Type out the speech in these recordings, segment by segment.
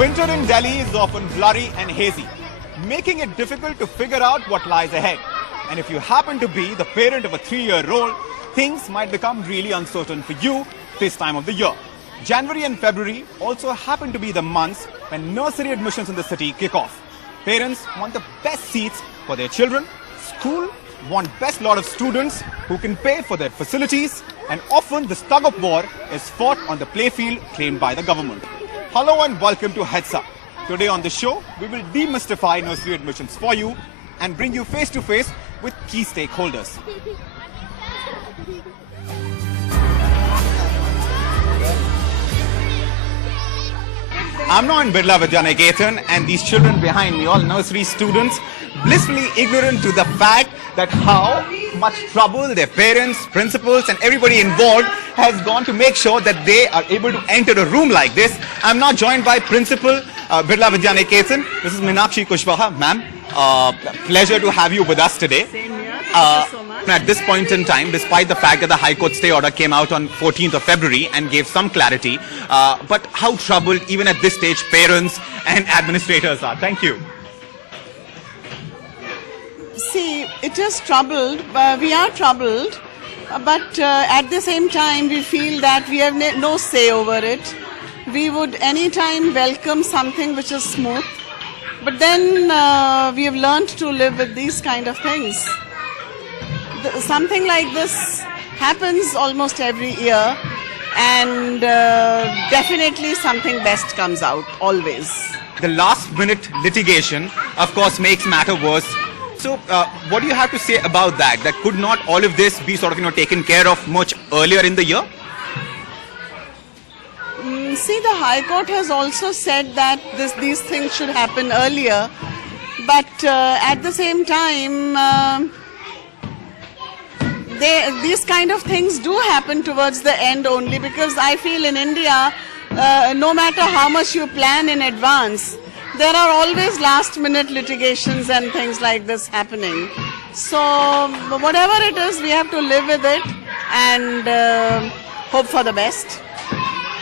Winter in Delhi is often blurry and hazy, making it difficult to figure out what lies ahead. And if you happen to be the parent of a 3-year-old, things might become really uncertain for you this time of the year. January and February also happen to be the months when nursery admissions in the city kick off. Parents want the best seats for their children, school want best lot of students who can pay for their facilities, and often this tug of war is fought on the playfield claimed by the government. Hello and welcome to Heads Up. Today on the show, we will demystify nursery admissions for you and bring you face to face with key stakeholders. I'm now in Birla Vidyaniketan, and these children behind me, all nursery students, blissfully ignorant to the fact that how much trouble their parents, principals and everybody involved has gone to make sure that they are able to enter a room like this. I'm now joined by Principal Birla Vidyaniketan. This is Meenakshi Kushwaha. Ma'am, pleasure to have you with us today. Same here. Thank you so much. At this point in time, despite the fact that the High Court stay order came out on 14th of February and gave some clarity, but how troubled even at this stage parents and administrators are? Thank you. See, it is troubled. We are troubled, but at the same time, we feel that we have no say over it. We would anytime welcome something which is smooth, but then we have learned to live with these kind of things. Something like this happens almost every year, and definitely something best comes out, always. The last minute litigation, of course, makes matter worse. So what do you have to say about that? That could not all of this be sort of, taken care of much earlier in the year? See, the High Court has also said that these things should happen earlier, but at the same time, these kind of things do happen towards the end only, because I feel in India, no matter how much you plan in advance, there are always last-minute litigations and things like this happening. So whatever it is, we have to live with it and hope for the best.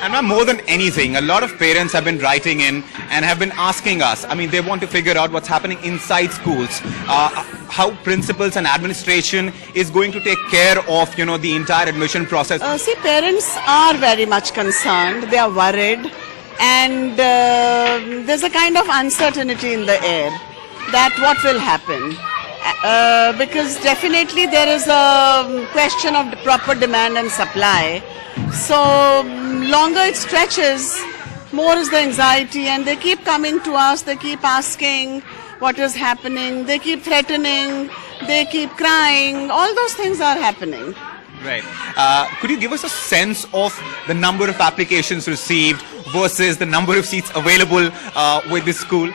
And more than anything, a lot of parents have been writing in and have been asking us, they want to figure out what's happening inside schools, how principals and administration is going to take care of, the entire admission process. See, parents are very much concerned. They are worried. And there's a kind of uncertainty in the air that what will happen. Because definitely there is a question of the proper demand and supply. So longer it stretches, more is the anxiety, and they keep coming to us, they keep asking what is happening, they keep threatening, they keep crying, all those things are happening. Right. Could you give us a sense of the number of applications received versus the number of seats available with this school?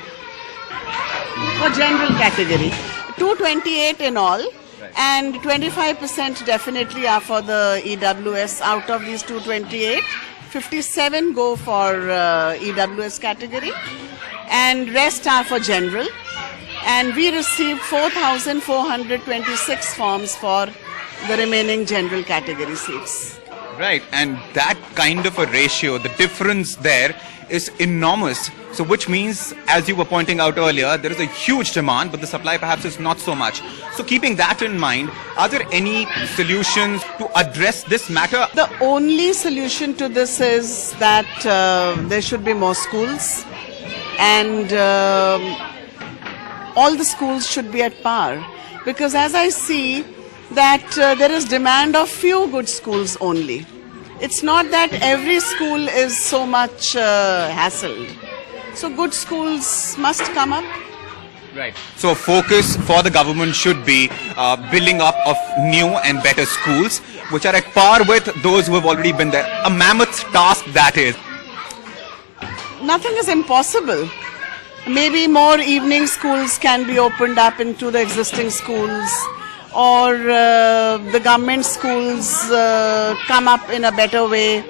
For general category, 228 in all. And 25% definitely are for the EWS. Out of these 228, 57 go for EWS category, and rest are for general. And we received 4,426 forms for the remaining general category seats. Right, and that kind of a ratio, the difference there is enormous. So which means, as you were pointing out earlier, there is a huge demand, but the supply perhaps is not so much. So keeping that in mind, are there any solutions to address this matter? The only solution to this is that there should be more schools, and all the schools should be at par. Because as I see that there is demand of few good schools only. It's not that every school is so much hassled. So good schools must come up. Right. So focus for the government should be building up of new and better schools, which are at par with those who have already been there. A mammoth task that is. Nothing is impossible. Maybe more evening schools can be opened up into the existing schools, or the government schools come up in a better way.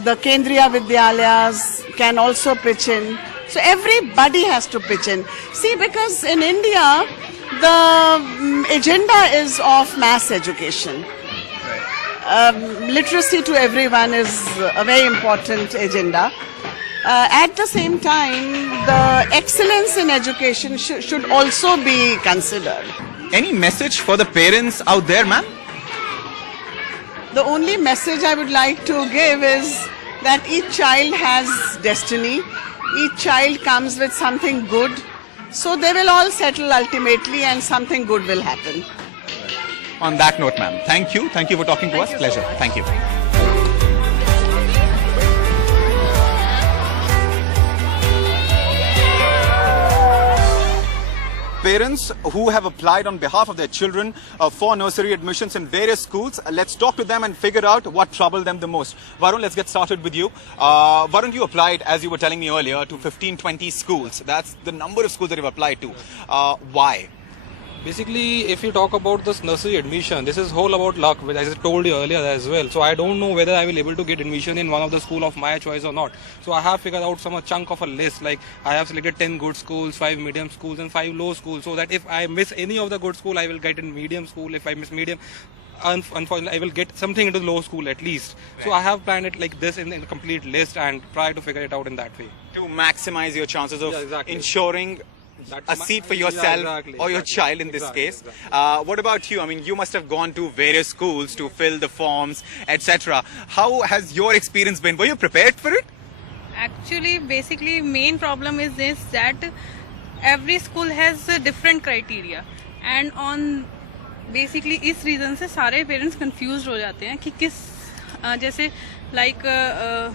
The Kendriya Vidyalayas can also pitch in. So everybody has to pitch in. See, because in India, the agenda is of mass education. literacy to everyone is a very important agenda. At the same time, the excellence in education should also be considered. Any message for the parents out there, ma'am? The only message I would like to give is that each child has destiny. Each child comes with something good. So they will all settle ultimately and something good will happen. On that note, ma'am, thank you. Thank you for talking to us. Pleasure. Thank you. Parents who have applied on behalf of their children for nursery admissions in various schools. Let's talk to them and figure out what troubled them the most. Varun, let's get started with you. Varun, you applied, as you were telling me earlier, to 15-20 schools. That's the number of schools that you've applied to. Why? Basically, if you talk about this nursery admission, this is whole about luck, which I told you earlier as well. So I don't know whether I will able to get admission in one of the school of my choice or not. So I have figured out a chunk of a list. Like I have selected 10 good schools, 5 medium schools, and 5 low schools. So that if I miss any of the good school, I will get in medium school. If I miss medium, unfortunately, I will get something into low school at least. Right. So I have planned it like this in a complete list and try to figure it out in that way. To maximize your chances of ensuring a seat for yourself or your child in this case. What about you? I mean, you must have gone to various schools to fill the forms, etc. How has your experience been? Were you prepared for it? Actually, basically, main problem is this, that every school has a different criteria, and on basically इस reason से सारे parents confused हो जाते हैं कि किस जैसे like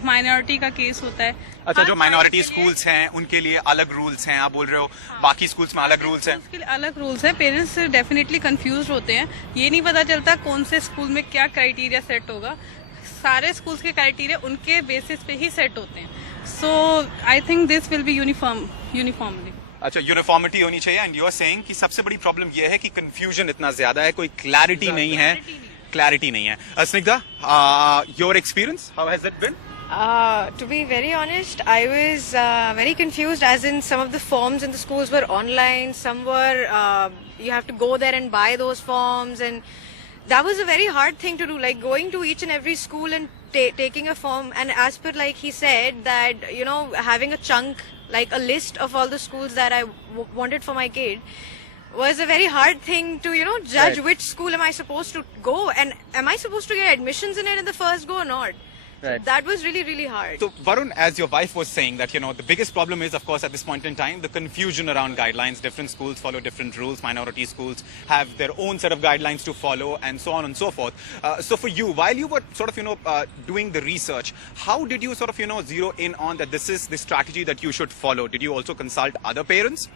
minority का केस होता है. अच्छा, जो माइनॉरिटी स्कूल्स हैं उनके लिए अलग रूल्स हैं, आप बोल रहे हो. बाकी स्कूल्स में अलग रूल्स हैं. उसके लिए अलग रूल्स हैं. पेरेंट्स डेफिनेटली कंफ्यूज होते हैं. ये नहीं पता चलता कौन से स्कूल में क्या क्राइटेरिया सेट होगा. सारे स्कूल्स के क्राइटेरिया उनके बेसिस पे ही सेट होते हैं. So I think this will be uniformly. अच्छा, यूनिफॉर्मिटी होनी चाहिए. एंड यू आर सेइंग कि सबसे बड़ी प्रॉब्लम ये है कि कंफ्यूजन इतना ज्यादा है, कोई क्लैरिटी नहीं है. Clarity nahi hai. Snigdha, your experience, how has it been? To be very honest, I was very confused, as in some of the forms in the schools were online, some were you have to go there and buy those forms, and that was a very hard thing to do, like going to each and every school and taking a form. And as per like he said that, you know, having a chunk, like a list of all the schools that I wanted for my kid was a very hard thing to, you know, judge which school am I supposed to go, and am I supposed to get admissions in it in the first go or not. Right. So that was really, really hard. So Varun, as your wife was saying, that, you know, the biggest problem is, of course, at this point in time, the confusion around guidelines. Different schools follow different rules. Minority schools have their own set of guidelines to follow, and so on and so forth. So for you, while you were sort of, you know, doing the research, how did you sort of, you know, zero in on that this is the strategy that you should follow? Did you also consult other parents?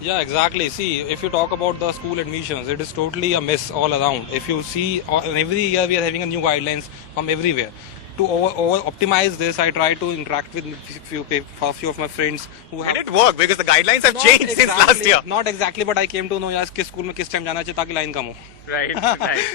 Yeah, exactly. See, if you talk about the school admissions, it is totally a mess all around. If you see, every year we are having a new guidelines from everywhere. To over optimize this, I try to interact with a few of my friends who have. And it worked because the guidelines have changed since last year. Not exactly, but I came to know यार किस school में किस time जाना चाहिए ताकि line कम हो. Right.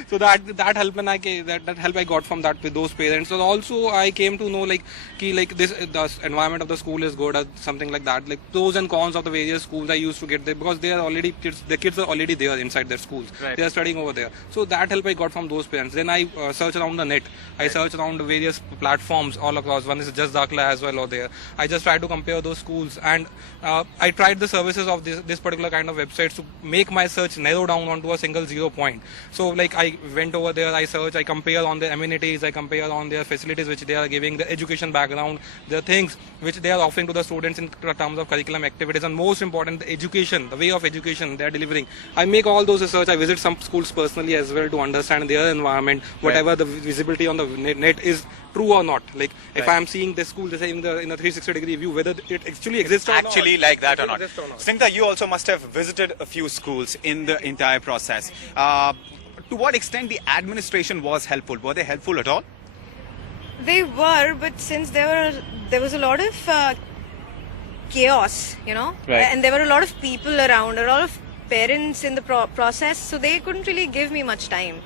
So that help and that help I got from that with those parents. So also I came to know like this the environment of the school is good or something like that. Like pros and cons of the various schools I used to get there, because they are already the kids are already there inside their schools. Right. They are studying over there. So that help I got from those parents. Then I search around the net. I search around the various platforms all across. One is Just Dakhla as well over there. I just try to compare those schools, and I tried the services of this particular kind of websites to make my search narrow down onto a single 0 point. So like I went over there, I search, I compare on their amenities, I compare on their facilities which they are giving, the education background, the things which they are offering to the students in terms of curriculum activities, and most important, the education, the way of education they are delivering. I make all those research. I visit some schools personally as well to understand their environment, whatever the visibility on the net is true or not. Like if I am seeing this school in a 360-degree view, whether it actually exists or not. Actually like that or not. Snigdha, you also must have visited a few schools in the entire process. To what extent the administration was helpful? Were they helpful at all? They were, but since there was a lot of chaos, you know, and there were a lot of people around, a lot of parents in the process, so they couldn't really give me much time.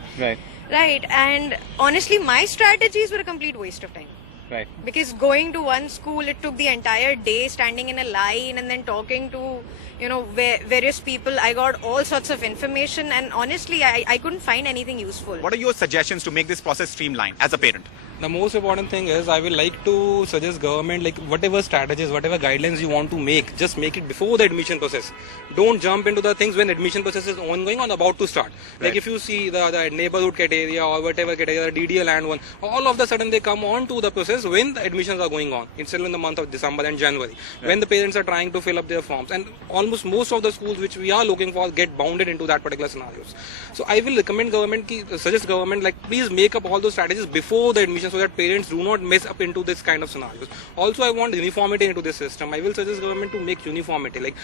Right, and honestly, my strategies were a complete waste of time. Right. Because going to one school, it took the entire day standing in a line and then talking to, various people. I got all sorts of information, and honestly, I couldn't find anything useful. What are your suggestions to make this process streamlined as a parent? The most important thing is I will like to suggest government, like whatever strategies, whatever guidelines you want to make, just make it before the admission process. Don't jump into the things when admission process is ongoing or about to start. Right. Like if you see the neighborhood criteria or whatever criteria, the DDL and one, all of the sudden they come on to the process when the admissions are going on. It's still in the month of December and January, when the parents are trying to fill up their forms. And almost most of the schools which we are looking for get bounded into that particular scenarios. So I will recommend government, suggest government, like please make up all those strategies before the admission so that parents do not mess up into this kind of scenarios. Also, I want uniformity into this system. I will suggest government to make uniformity. Like,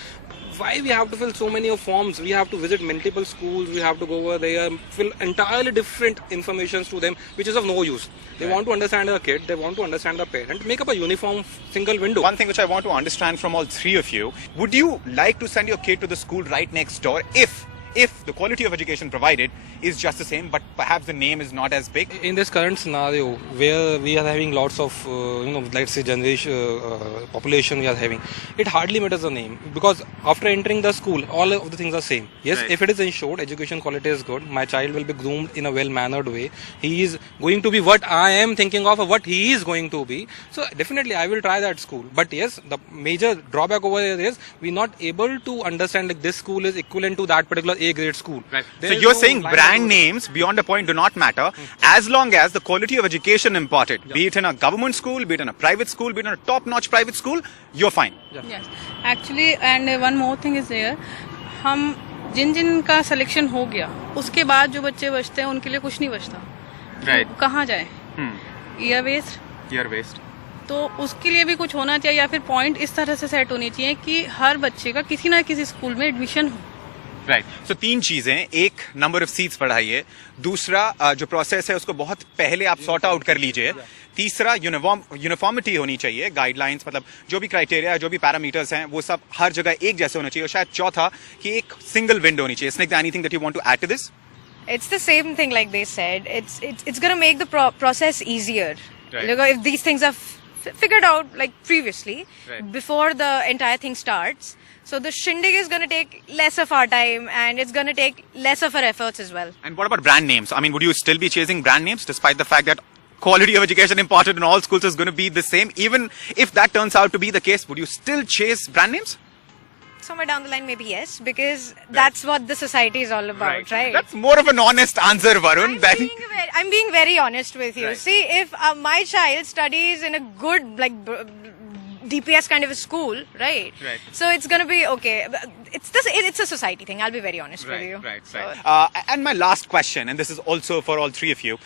why we have to fill so many of forms? We have to visit multiple schools. We have to go over there, fill entirely different informations to them, which is of no use. They want to understand the kid. They want to understand the parent. Make up a uniform single window. One thing which I want to understand from all three of you, would you like to send your kid to the school right next door if the quality of education provided is just the same, but perhaps the name is not as big? In this current scenario where we are having lots of, let's say generation, population we are having, it hardly matters the name, because after entering the school, all of the things are same. Yes, Right. if it is ensured, education quality is good, my child will be groomed in a well-mannered way. He is going to be what I am thinking of, or what he is going to be. So definitely I will try that school. But yes, the major drawback over here is we're not able to understand like this school is equivalent to that particular A-grade school. So There is you're no saying line brand of- names beyond a point do not matter as long as the quality of education imparted, be it in a government school, be it in a private school, be it in a top-notch private school, you're fine. Yes, actually, and one more thing is there. हम जिन का selection हो गया उसके बाद जो बच्चे बचते हैं उनके लिए कुछ नहीं बचता. Right. कहाँ जाए? Ear waste. You're waste. तो उसके लिए भी कुछ होना चाहिए, या फिर पॉइंट इस तरह से सेट होनी चाहिए कि हर बच्चे का किसी ना किसी स्कूल में एडमिशन हो. राइट सो तीन चीजें, एक नंबर ऑफ सीट्स बढ़ाइए, दूसरा जो प्रोसेस है उसको बहुत पहले आप सॉर्ट आउट कर लीजिए, तीसरा यूनिफॉर्मिटी होनी चाहिए, गाइडलाइंस मतलब जो भी क्राइटेरिया जो भी पैरामीटर्स हैं वो सब हर जगह एक जैसे होने चाहिए, और शायद चौथा कि एक सिंगल विंडो होनी चाहिए. Snigdha, anything that you want to add to this? It's the same thing like they said. It's going to make the process easier. Right. Like, if these things are figured out like previously, Right. before the entire thing starts, so the shindig is going to take less of our time and it's going to take less of our efforts as well. And what about brand names? I mean, would you still be chasing brand names despite the fact that quality of education imparted in all schools is going to be the same? Even if that turns out to be the case, would you still chase brand names? Somewhere down the line, maybe yes, because that's what the society is all about, right? That's more of an honest answer, Varun. I'm being very honest with you. Right. See, if my child studies in a good, DPS kind of a school, right? Right. So it's gonna be okay. It's a society thing. I'll be very honest with you. So, And my last question, and this is also for all three of you,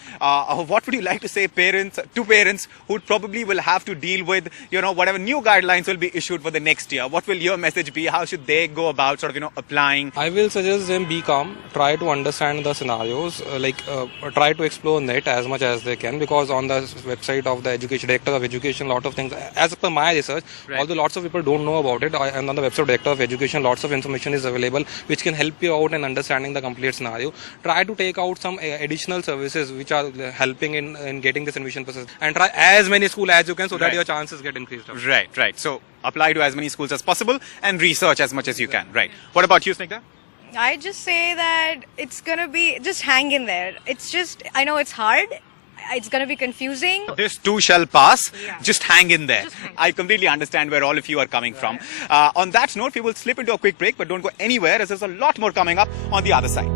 what would you like to say to parents who probably will have to deal with, whatever new guidelines will be issued for the next year? What will your message be? How should they go about sort of, applying? I will suggest them be calm, try to understand the scenarios, try to explore net as much as they can, because on the website of the director of education, lot of things, as per my research, although lots of people don't know about it, and on the website of director of education, lots of information is available which can help you out in understanding the complete scenario. Try to take out some additional services which are helping in getting this admission process, and try as many schools as you can so that Right. your chances get increased. Right. So apply to as many schools as possible and research as much as you can. Right. What about you, Snigdha? I just say that it's gonna be just hang in there. I know it's hard. It's gonna be confusing. This too shall pass. Yeah. Just hang in there. Just hang. I completely understand where all of you are coming from. On that note, we will slip into a quick break, but don't go anywhere as there's a lot more coming up on the other side.